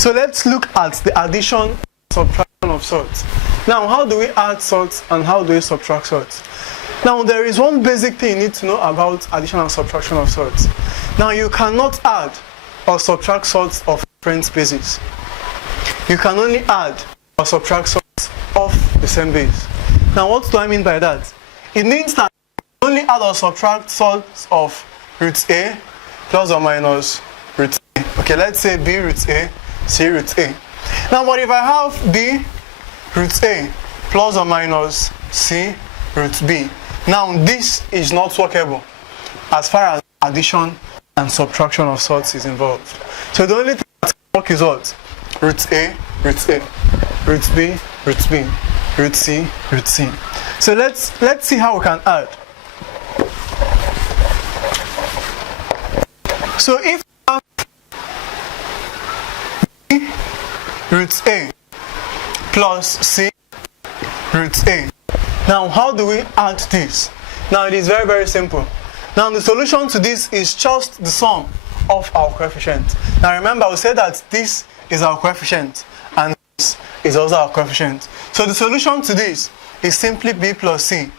So let's look at the addition and subtraction of surds. Now, how do we add surds and how do we subtract surds? Now, there is one basic thing you need to know about addition and subtraction of surds. Now, you cannot add or subtract surds of different bases. You can only add or subtract surds of the same base. Now, what do I mean by that? It means that you only add or subtract surds of root A plus or minus root A. Okay, let's say B root A, C root A. Now, but if I have B root A plus or minus C root B, now this is not workable as far as addition and subtraction of surds is involved. So the only thing that can work is what? Root A, root A, root B, root B, root C, root C. So let's see how we can add. So if I have B root A plus C root A, now how do we add this? Now it is very, very simple. Now the solution to this is just the sum of our coefficient. Now remember, we said that this is our coefficient and this is also our coefficient. So the solution to this is simply B plus C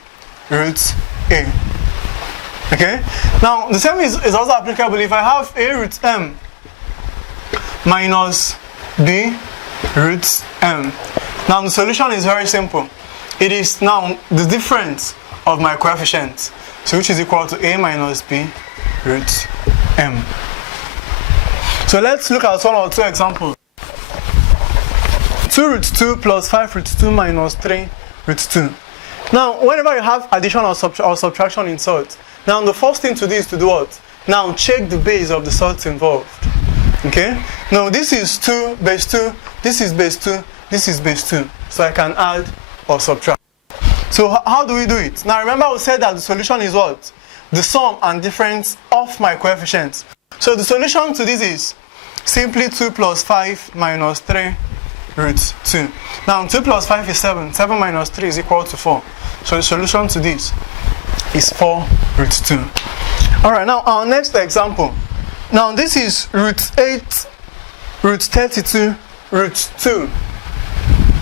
root A. Okay? Now the same is also applicable if I have A root M minus B root M. Now the solution is very simple. It is now the difference of my coefficients, so which is equal to A minus B root M. So let's look at one or two examples. 2 root 2 plus 5 root 2 minus 3 root 2. Now, whenever you have addition or subtraction in surds, now the first thing to do is to do what? Now check the base of the surds involved. Okay? Now this is 2 base 2, this is base 2, this is base 2. So I can add or subtract. So how do we do it? Now remember we said that the solution is what? The sum and difference of my coefficients. So the solution to this is simply 2 plus 5 minus 3 root 2. Now 2 plus 5 is 7. 7 minus 3 is equal to 4. So the solution to this is 4 root 2. Alright, now our next example. Now this is root 8 root 32 root 2.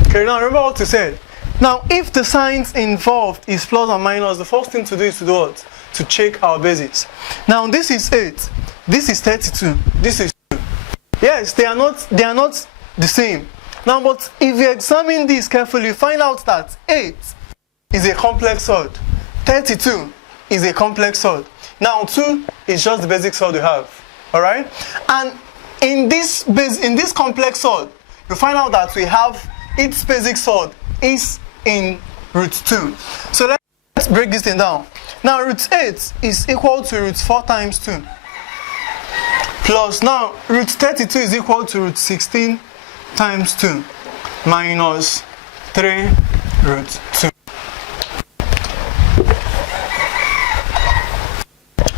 Okay, now remember what we said. Now if the signs involved is plus or minus, the first thing to do is to do what? To check our bases. Now this is 8, this is 32, this is 2. Yes, they are not the same. Now but if you examine this carefully, you find out that 8 is a complex surd, 32 is a complex surd. Now 2 is just the basic surd you have. Alright? And in this complex surd, you find out that we have its basic surd is in root 2. So let's break this thing down. Now root 8 is equal to root 4 times 2. Plus now root 32 is equal to root 16 times 2 minus 3 root 2.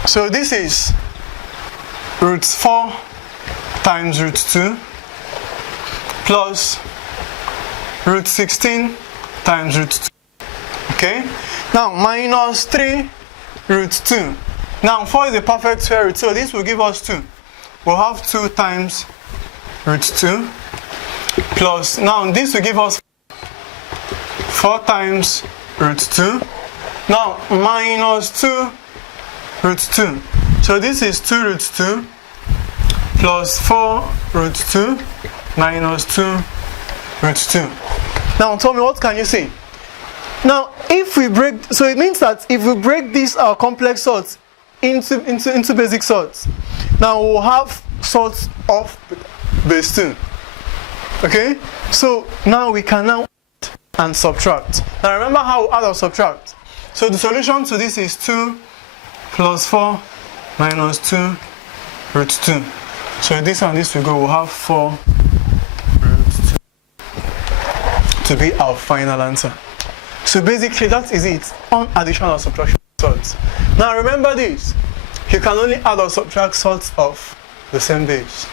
So this is root 4 times root 2 plus root 16 times root 2. Okay? Now minus 3 root 2. Now 4 is a perfect square root, so this will give us 2. We'll have 2 times root 2 plus, now this will give us 4 times root 2. Now minus 2 root 2. So this is 2 root 2 plus 4 root 2 minus 2 root 2. Now tell me, what can you see? Now if we break, so it means that if we break these complex surds into basic surds, now we'll have surds of base 2. Okay? So now we can now add and subtract. Now remember how we add or subtract. So the solution to this is 2 plus 4 minus 2 root 2. So this and this will go, we'll have 4 root 2 to be our final answer. So basically that is it on addition or subtraction of surds. Now remember this, you can only add or subtract surds of the same base.